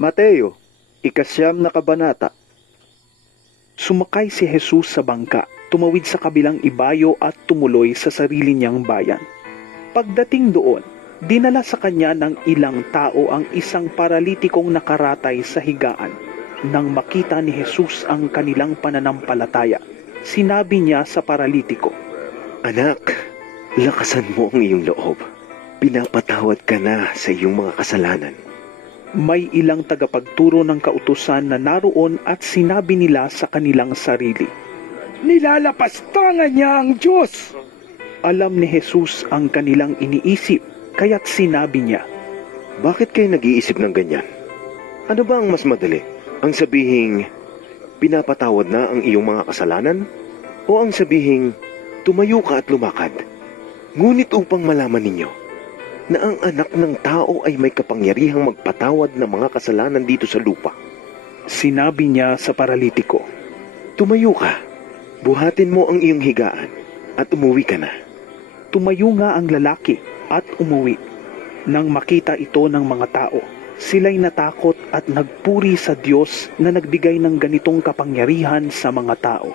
Mateo, 9 na kabanata. Sumakay si Jesus sa bangka, tumawid sa kabilang ibayo at tumuloy sa sarili niyang bayan. Pagdating doon, dinala sa kanya ng ilang tao ang isang paralitikong nakaratay sa higaan. Nang makita ni Jesus ang kanilang pananampalataya, sinabi niya sa paralitiko, Anak, lakasan mo ang iyong loob. Pinapatawad ka na sa iyong mga kasalanan. May ilang tagapagturo ng kautusan na naroon at sinabi nila sa kanilang sarili, Nilalapastangan niya ang Diyos! alam ni Jesus ang kanilang iniisip, kaya't sinabi niya, Bakit kayo nag-iisip ng ganyan? Ano ba ang mas madali? Ang sabihing, pinapatawad na ang iyong mga kasalanan? O ang sabihing, tumayo ka at lumakad? Ngunit upang malaman ninyo, na ang anak ng tao ay may kapangyarihang magpatawad ng mga kasalanan dito sa lupa. Sinabi niya sa paralitiko, Tumayo ka, buhatin mo ang iyong higaan, at umuwi ka na. Tumayo nga ang lalaki at umuwi. Nang makita ito ng mga tao, sila'y natakot at nagpuri sa Diyos na nagbigay ng ganitong kapangyarihan sa mga tao.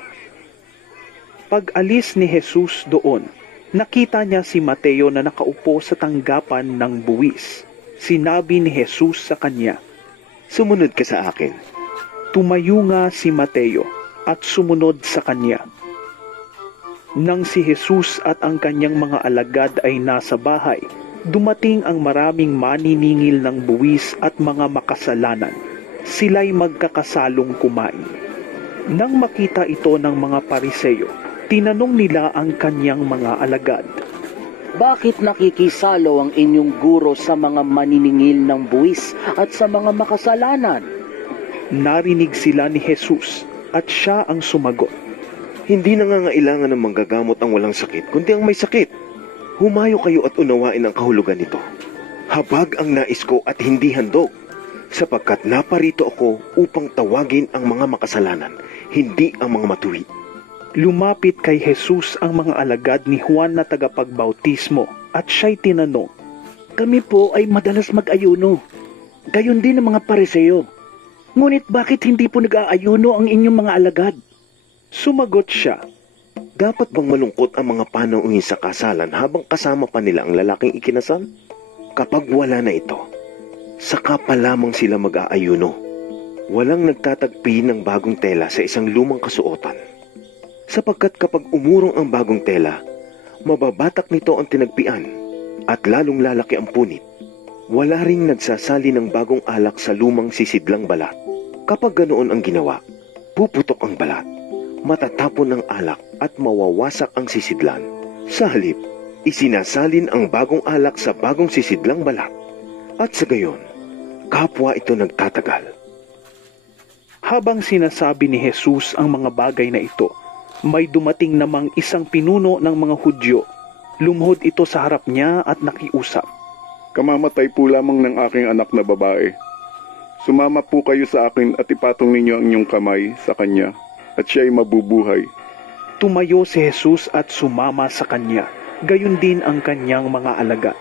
Pag-alis ni Jesus doon, nakita niya si Mateo na nakaupo sa tanggapan ng buwis. Sinabi ni Jesus sa kanya, Sumunod ka sa akin. Tumayo nga si Mateo at sumunod sa kanya. Nang si Jesus at ang kanyang mga alagad ay nasa bahay, dumating ang maraming maniningil ng buwis at mga makasalanan. Sila'y magkakasalong kumain. Nang makita ito ng mga Pariseo, tinanong nila ang kanyang mga alagad, Bakit nakikisalo ang inyong guro sa mga maniningil ng buwis at sa mga makasalanan? Narinig sila ni Jesus at siya ang sumagot, Hindi nangangailangan ng manggagamot ang walang sakit, kundi ang may sakit. Humayo kayo at unawain ang kahulugan nito. Habag ang nais ko at hindi handog, sapagkat naparito ako upang tawagin ang mga makasalanan, hindi ang mga matuwi. Lumapit kay Jesus ang mga alagad ni Juan na tagapagbautismo at siya'y tinanong, Kami po ay madalas mag-ayuno. Gayon din ang mga Pariseo. Ngunit bakit hindi po nag-aayuno ang inyong mga alagad? Sumagot siya, Dapat bang malungkot ang mga panauhin sa kasalan habang kasama pa nila ang lalaking ikinasal? Kapag wala na ito, saka pa lamang sila mag-aayuno. Walang nagtatagpi ng bagong tela sa isang lumang kasuotan. Sapagkat kapag umurong ang bagong tela, mababatak nito ang tinagpian at lalong lalaki ang punit. Wala ring nagsasali ng bagong alak sa lumang sisidlang balat. Kapag ganoon ang ginawa, puputok ang balat, matatapon ang alak at mawawasak ang sisidlan. Sa halip, isinasalin ang bagong alak sa bagong sisidlang balat. At sa gayon, kapwa ito nagtatagal. Habang sinasabi ni Jesus ang mga bagay na ito, may dumating namang isang pinuno ng mga Hudyo. Lumuhod ito sa harap niya at nakiusap. Kamamatay po lamang ng aking anak na babae. Sumama po kayo sa akin at ipatong ninyo ang inyong kamay sa kanya at siya ay mabubuhay. Tumayo si Jesus at sumama sa kanya, gayon din ang kanyang mga alagad.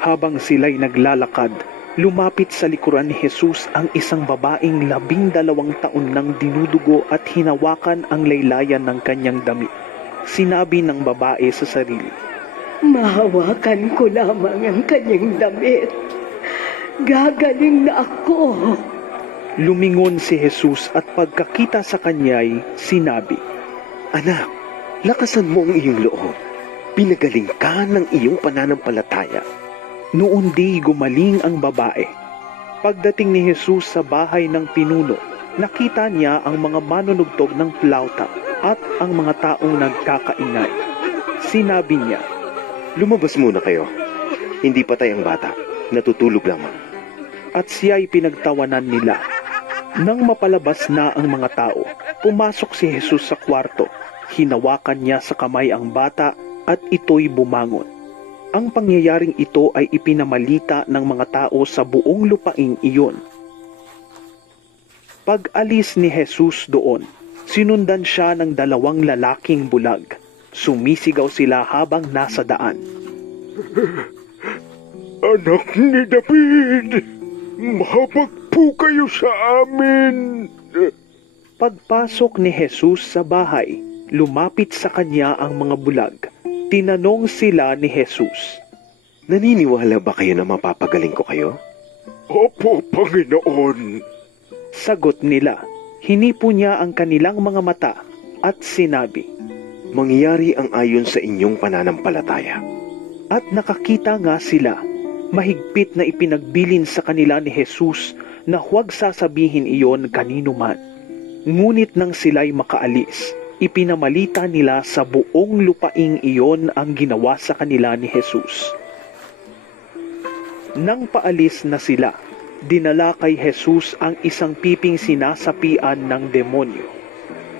Habang sila'y naglalakad, lumapit sa likuran ni Jesus ang isang babaeng 12 taon nang dinudugo at hinawakan ang laylayan ng kanyang damit. Sinabi ng babae sa sarili, Mahawakan ko lamang ang kanyang damit. Gagaling na ako. Lumingon si Jesus at pagkakita sa kanya'y sinabi, Anak, lakasan mo ang iyong loob. Pinagaling ka ng iyong pananampalataya. Noon di gumaling ang babae. Pagdating ni Jesus sa bahay ng pinuno, nakita niya ang mga manunugtog ng plauta at ang mga taong nagkakaingay. Sinabi niya, Lumabas muna kayo. Hindi patay ang bata. Natutulog lamang. at siya'y pinagtawanan nila. Nang mapalabas na ang mga tao, pumasok si Jesus sa kwarto. Hinawakan niya sa kamay ang bata at ito'y bumangon. Ang pangyayaring ito ay ipinamalita ng mga tao sa buong lupaing iyon. Pag-alis ni Jesus doon, sinundan siya ng 2 lalaking bulag. Sumisigaw sila habang nasa daan. Anak ni David, mahabag po kayo sa amin. Pagpasok ni Jesus sa bahay, lumapit sa kanya ang mga bulag. Tinanong sila ni Jesus. Naniniwala ba kayo na mapapagaling ko kayo? Opo, Panginoon. Sagot nila. Hinipo niya ang kanilang mga mata at sinabi. Mangyari ang ayon sa inyong pananampalataya. At nakakita nga sila. Mahigpit na ipinagbilin sa kanila ni Jesus na huwag sasabihin iyon kanino man. Ngunit nang sila'y makaalis, ipinamalita nila sa buong lupaing iyon ang ginawa sa kanila ni Jesus. Nang paalis na sila, dinala kay Jesus ang isang piping sinasapian ng demonyo.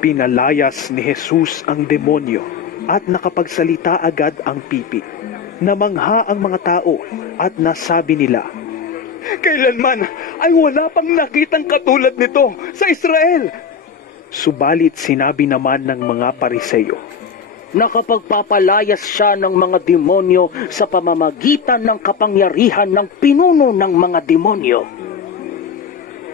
Pinalayas ni Jesus ang demonyo at nakapagsalita agad ang pipi. Namangha ang mga tao at nasabi nila, Kailanman ay wala pang nakitang katulad nito sa Israel. Subalit sinabi naman ng mga Pariseyo, Nakapagpapalayas siya ng mga demonyo sa pamamagitan ng kapangyarihan ng pinuno ng mga demonyo.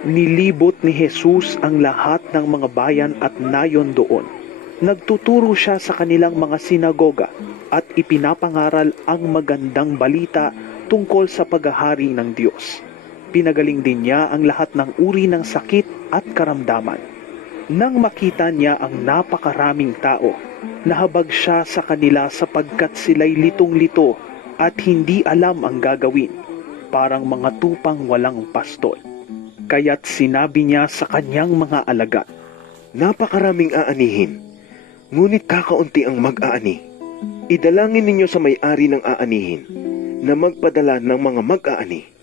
Nilibot ni Jesus ang lahat ng mga bayan at nayon doon. Nagtuturo siya sa kanilang mga sinagoga at ipinapangaral ang magandang balita tungkol sa paghahari ng Diyos. Pinagaling din niya ang lahat ng uri ng sakit at karamdaman. Nang makita niya ang napakaraming tao, nahabag siya sa kanila sapagkat sila'y litong-lito at hindi alam ang gagawin, parang mga tupang walang pastol. Kaya't sinabi niya sa kanyang mga alagad, Napakaraming aanihin, ngunit kakaunti ang mag-aani. Idalangin ninyo sa may-ari ng aanihin na magpadala ng mga mag-aani